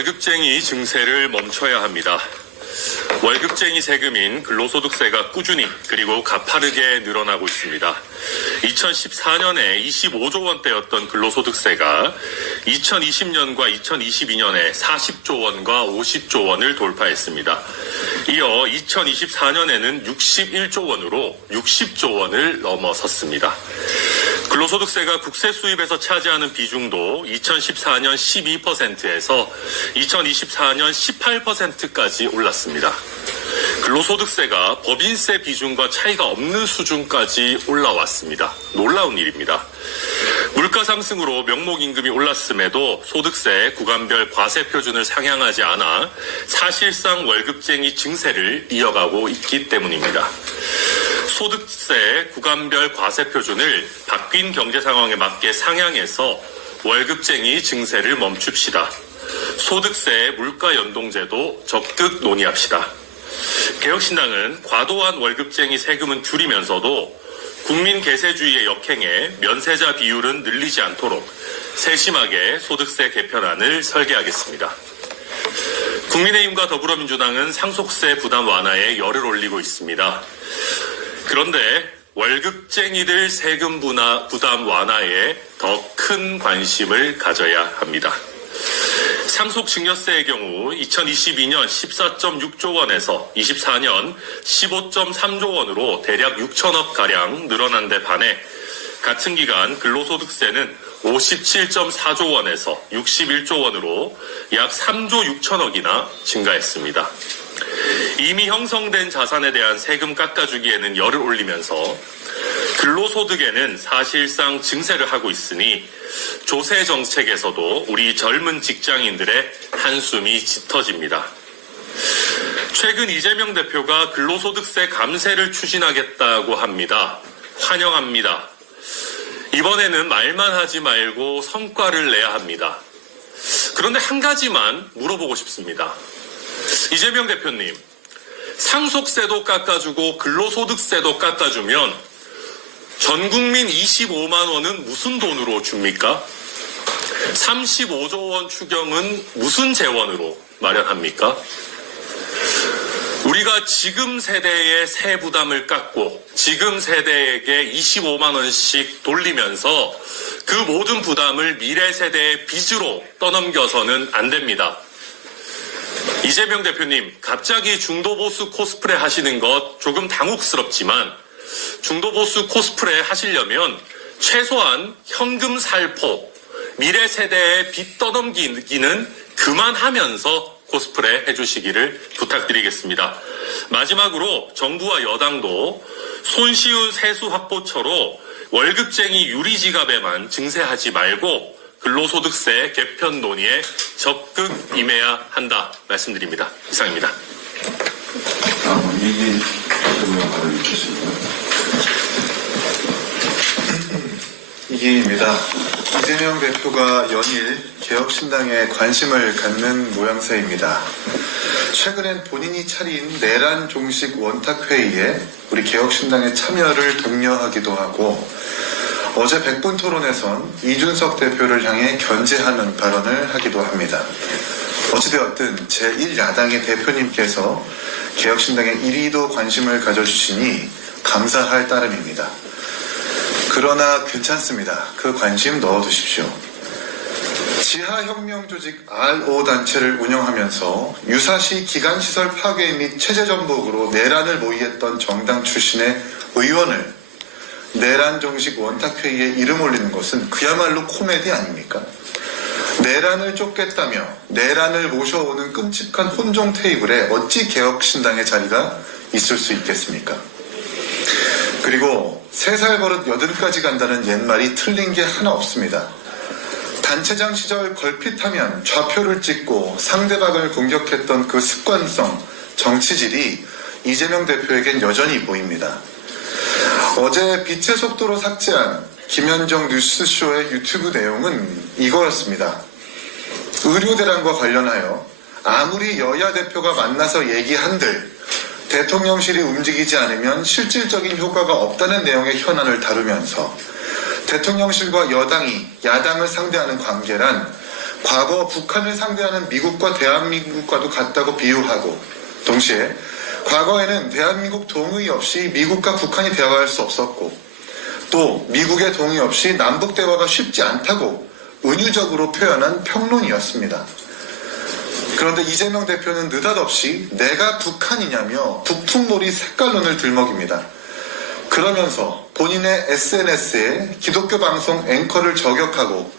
월급쟁이 증세를 멈춰야 합니다. 월급쟁이 세금인 근로소득세가 꾸준히 그리고 가파르게 늘어나고 있습니다. 2014년에 25조 원대였던 근로소득세가 2020년과 2022년에 40조 원과 50조 원을 돌파했습니다. 이어 2024년에는 61조 원으로 60조 원을 넘어섰습니다. 근로소득세가 국세 수입에서 차지하는 비중도 2014년 12%에서 2024년 18%까지 올랐습니다. 근로소득세가 법인세 비중과 차이가 없는 수준까지 올라왔습니다. 놀라운 일입니다. 물가 상승으로 명목임금이 올랐음에도 소득세 구간별 과세 표준을 상향하지 않아 사실상 월급쟁이 증세를 이어가고 있기 때문입니다. 소득세 구간별 과세 표준을 바뀐 경제 상황에 맞게 상향해서 월급쟁이 증세를 멈춥시다. 소득세 물가 연동제도 적극 논의합시다. 개혁신당은 과도한 월급쟁이 세금은 줄이면서도 국민 계세주의의 역행에 면세자 비율은 늘리지 않도록 세심하게 소득세 개편안을 설계하겠습니다. 국민의힘과 더불어민주당은 상속세 부담 완화에 열을 올리고 있습니다. 그런데 월급쟁이들 세금 부담 완화에 더 큰 관심을 가져야 합니다. 상속증여세의 경우 2022년 14.6조 원에서 24년 15.3조 원으로 대략 6천억가량 늘어난 데 반해 같은 기간 근로소득세는 57.4조 원에서 61조 원으로 약 3조 6천억이나 증가했습니다. 이미 형성된 자산에 대한 세금 깎아주기에는 열을 올리면서 근로소득에는 사실상 증세를 하고 있으니 조세 정책에서도 우리 젊은 직장인들의 한숨이 짙어집니다. 최근 이재명 대표가 근로소득세 감세를 추진하겠다고 합니다. 환영합니다. 이번에는 말만 하지 말고 성과를 내야 합니다. 그런데 한 가지만 물어보고 싶습니다. 이재명 대표님, 상속세도 깎아주고 근로소득세도 깎아주면 전 국민 25만 원은 무슨 돈으로 줍니까? 35조 원 추경은 무슨 재원으로 마련합니까? 우리가 지금 세대의 세 부담을 깎고 지금 세대에게 25만 원씩 돌리면서 그 모든 부담을 미래 세대의 빚으로 떠넘겨서는 안 됩니다. 이재명 대표님, 갑자기 중도보수 코스프레 하시는 것 조금 당혹스럽지만 중도보수 코스프레 하시려면 최소한 현금 살포, 미래 세대의 빚 떠넘기는 그만하면서 코스프레 해주시기를 부탁드리겠습니다. 마지막으로 정부와 여당도 손쉬운 세수 확보처로 월급쟁이 유리지갑에만 증세하지 말고 근로소득세 개편 논의에 적극 임해야 한다 말씀드립니다. 이상입니다. 이기입니다. 이재명 대표가 연일 개혁신당에 관심을 갖는 모양새입니다. 최근엔 본인이 차린 내란 종식 원탁회의에 우리 개혁신당의 참여를 독려하기도 하고 어제 백분 토론에선 이준석 대표를 향해 견제하는 발언을 하기도 합니다. 어찌되었든 제1야당의 대표님께서 개혁신당에 이리도 관심을 가져주시니 감사할 따름입니다. 그러나 괜찮습니다. 그 관심 넣어두십시오. 지하혁명 조직 RO 단체를 운영하면서 유사시 기간시설 파괴 및 체제 전복으로 내란을 모의했던 정당 출신의 의원을 내란 종식 원탁회의에 이름 올리는 것은 그야말로 코미디 아닙니까? 내란을 쫓겠다며 내란을 모셔오는 끔찍한 혼종 테이블에 어찌 개혁신당의 자리가 있을 수 있겠습니까? 그리고 3살 버릇 80까지 간다는 옛말이 틀린 게 하나 없습니다. 단체장 시절 걸핏하면 좌표를 찍고 상대방을 공격했던 그 습관성, 정치질이 이재명 대표에겐 여전히 보입니다. 어제 빛의 속도로 삭제한 김현정 뉴스쇼의 유튜브 내용은 이거였습니다. 의료대란과 관련하여 아무리 여야 대표가 만나서 얘기한들 대통령실이 움직이지 않으면 실질적인 효과가 없다는 내용의 현안을 다루면서 대통령실과 여당이 야당을 상대하는 관계란 과거 북한을 상대하는 미국과 대한민국과도 같다고 비유하고, 동시에 과거에는 대한민국 동의 없이 미국과 북한이 대화할 수 없었고, 또 미국의 동의 없이 남북 대화가 쉽지 않다고 은유적으로 표현한 평론이었습니다. 그런데 이재명 대표는 느닷없이 내가 북한이냐며 북풍몰이 색깔론을 들먹입니다. 그러면서 본인의 SNS에 기독교 방송 앵커를 저격하고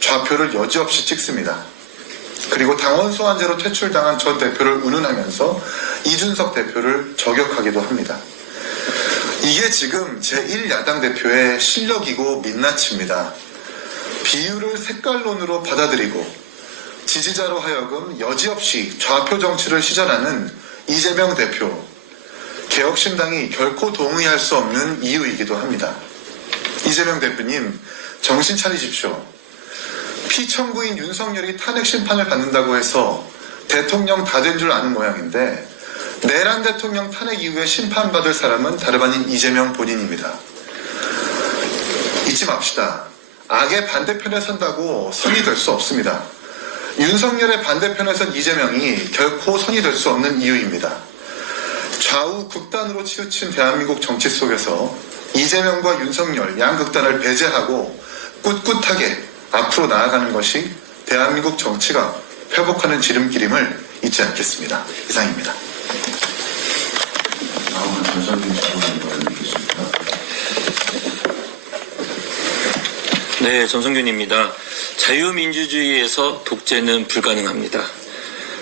좌표를 여지없이 찍습니다. 그리고 당원 소환제로 퇴출당한 전 대표를 운운하면서 이준석 대표를 저격하기도 합니다. 이게 지금 제1야당 대표의 실력이고 민낯입니다. 비유를 색깔론으로 받아들이고 지지자로 하여금 여지없이 좌표 정치를 시전하는 이재명 대표, 개혁신당이 결코 동의할 수 없는 이유이기도 합니다. 이재명 대표님, 정신 차리십시오. 피청구인 윤석열이 탄핵 심판을 받는다고 해서 대통령 다 된 줄 아는 모양인데, 내란 대통령 탄핵 이후에 심판받을 사람은 다름 아닌 이재명 본인입니다. 잊지 맙시다. 악의 반대편에 선다고 선이 될 수 없습니다. 윤석열의 반대편에 선 이재명이 결코 선이 될 수 없는 이유입니다. 좌우 극단으로 치우친 대한민국 정치 속에서 이재명과 윤석열 양극단을 배제하고 꿋꿋하게 앞으로 나아가는 것이 대한민국 정치가 회복하는 지름길임을 잊지 않겠습니다. 이상입니다. 다음은 전성기 장관님 드리겠습니다. 네, 전성균입니다. 자유민주주의에서 독재는 불가능합니다.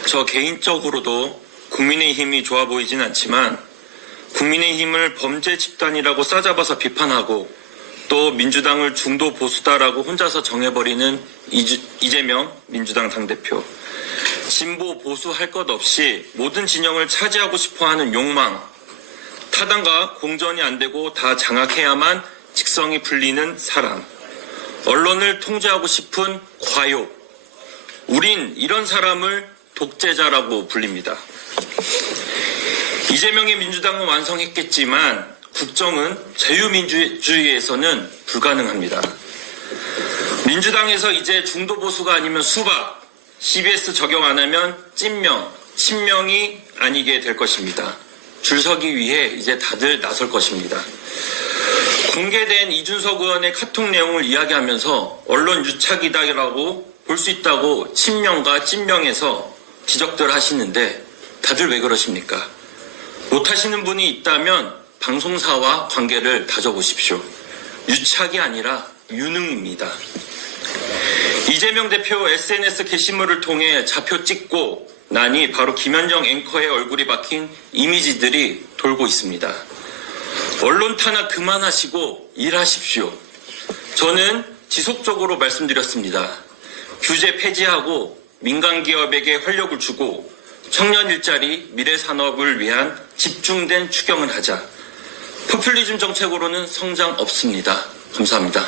저 개인적으로도 국민의힘이 좋아 보이진 않지만 국민의힘을 범죄 집단이라고 싸잡아서 비판하고 또 민주당을 중도 보수다라고 혼자서 정해버리는 이재명 민주당 당대표. 진보 보수 할 것 없이 모든 진영을 차지하고 싶어하는 욕망. 타당과 공전이 안 되고 다 장악해야만 직성이 풀리는 사람. 언론을 통제하고 싶은 과욕. 우린 이런 사람을 독재자라고 불립니다. 이재명의 민주당은 완성했겠지만 국정은 자유민주주의에서는 불가능합니다. 민주당에서 이제 중도 보수가 아니면 수박, CBS 적용 안 하면 찐명, 친명이 아니게 될 것입니다. 줄 서기 위해 이제 다들 나설 것입니다. 공개된 이준석 의원의 카톡 내용을 이야기하면서 언론 유착이다라고 볼 수 있다고 친명과 찐명에서 지적들 하시는데 다들 왜 그러십니까? 못하시는 분이 있다면 방송사와 관계를 다져보십시오. 유착이 아니라 유능입니다. 이재명 대표 SNS 게시물을 통해 좌표 찍고 나니 바로 김현정 앵커의 얼굴이 박힌 이미지들이 돌고 있습니다. 언론 탄압 그만하시고 일하십시오. 저는 지속적으로 말씀드렸습니다. 규제 폐지하고 민간기업에게 활력을 주고 청년 일자리, 미래 산업을 위한 집중된 추경을 하자. 포퓰리즘 정책으로는 성장 없습니다. 감사합니다.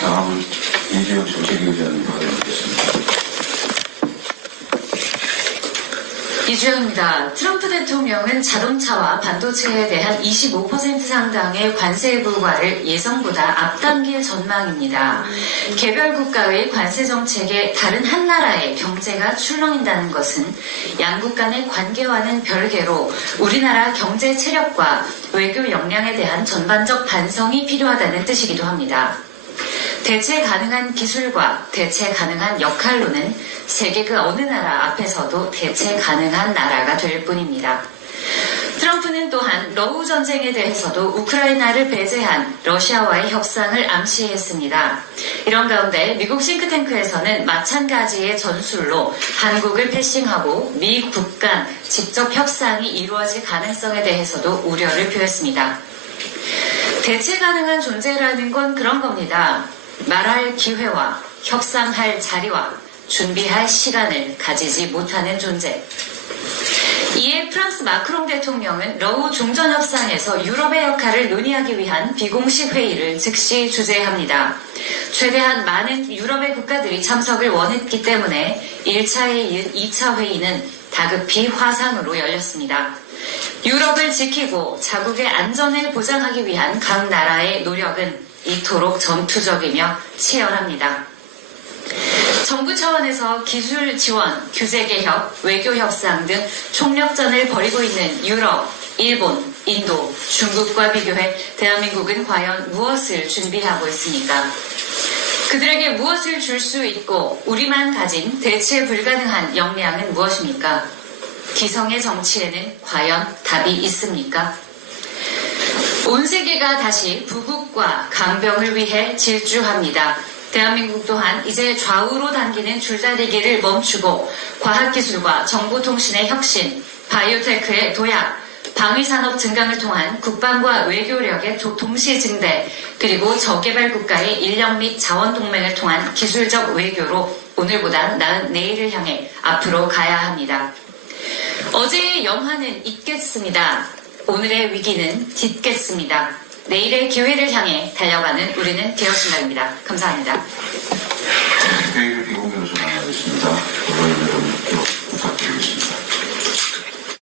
다음은 이재용 정책위원장님 발언하겠습니다. 이주영입니다. 트럼프 대통령은 자동차와 반도체에 대한 25% 상당의 관세 부과를 예상보다 앞당길 전망입니다. 개별 국가의 관세 정책에 다른 한 나라의 경제가 출렁인다는 것은 양국 간의 관계와는 별개로 우리나라 경제 체력과 외교 역량에 대한 전반적 반성이 필요하다는 뜻이기도 합니다. 대체 가능한 기술과 대체 가능한 역할로는 세계 그 어느 나라 앞에서도 대체 가능한 나라가 될 뿐입니다. 트럼프는 또한 러우 전쟁에 대해서도 우크라이나를 배제한 러시아와의 협상을 암시했습니다. 이런 가운데 미국 싱크탱크에서는 마찬가지의 전술로 한국을 패싱하고 미국 간 직접 협상이 이루어질 가능성에 대해서도 우려를 표했습니다. 대체 가능한 존재라는 건 그런 겁니다. 말할 기회와 협상할 자리와 준비할 시간을 가지지 못하는 존재. 이에 프랑스 마크롱 대통령은 러우 종전협상에서 유럽의 역할을 논의하기 위한 비공식 회의를 즉시 주재합니다. 최대한 많은 유럽의 국가들이 참석을 원했기 때문에 1차에 이은 2차 회의는 다급히 화상으로 열렸습니다. 유럽을 지키고 자국의 안전을 보장하기 위한 각 나라의 노력은 이토록 전투적이며 치열합니다. 정부 차원에서 기술 지원, 규제 개혁, 외교 협상 등 총력전을 벌이고 있는 유럽, 일본, 인도, 중국과 비교해 대한민국은 과연 무엇을 준비하고 있습니까? 그들에게 무엇을 줄 수 있고 우리만 가진 대체 불가능한 역량은 무엇입니까? 기성의 정치에는 과연 답이 있습니까? 온 세계가 다시 부국과 강병을 위해 질주합니다. 대한민국 또한 이제 좌우로 당기는 줄다리기를 멈추고 과학기술과 정보통신의 혁신, 바이오테크의 도약, 방위산업 증강을 통한 국방과 외교력의 동시 증대, 그리고 저개발 국가의 인력 및 자원 동맹을 통한 기술적 외교로 오늘보다 나은 내일을 향해 앞으로 가야 합니다. 어제의 영화는 잊겠습니다. 오늘의 위기는 딛겠습니다. 내일의 기회를 향해 달려가는 우리는 되었습니다입니다. 감사합니다. 회의를 비공개로 전환하겠습니다.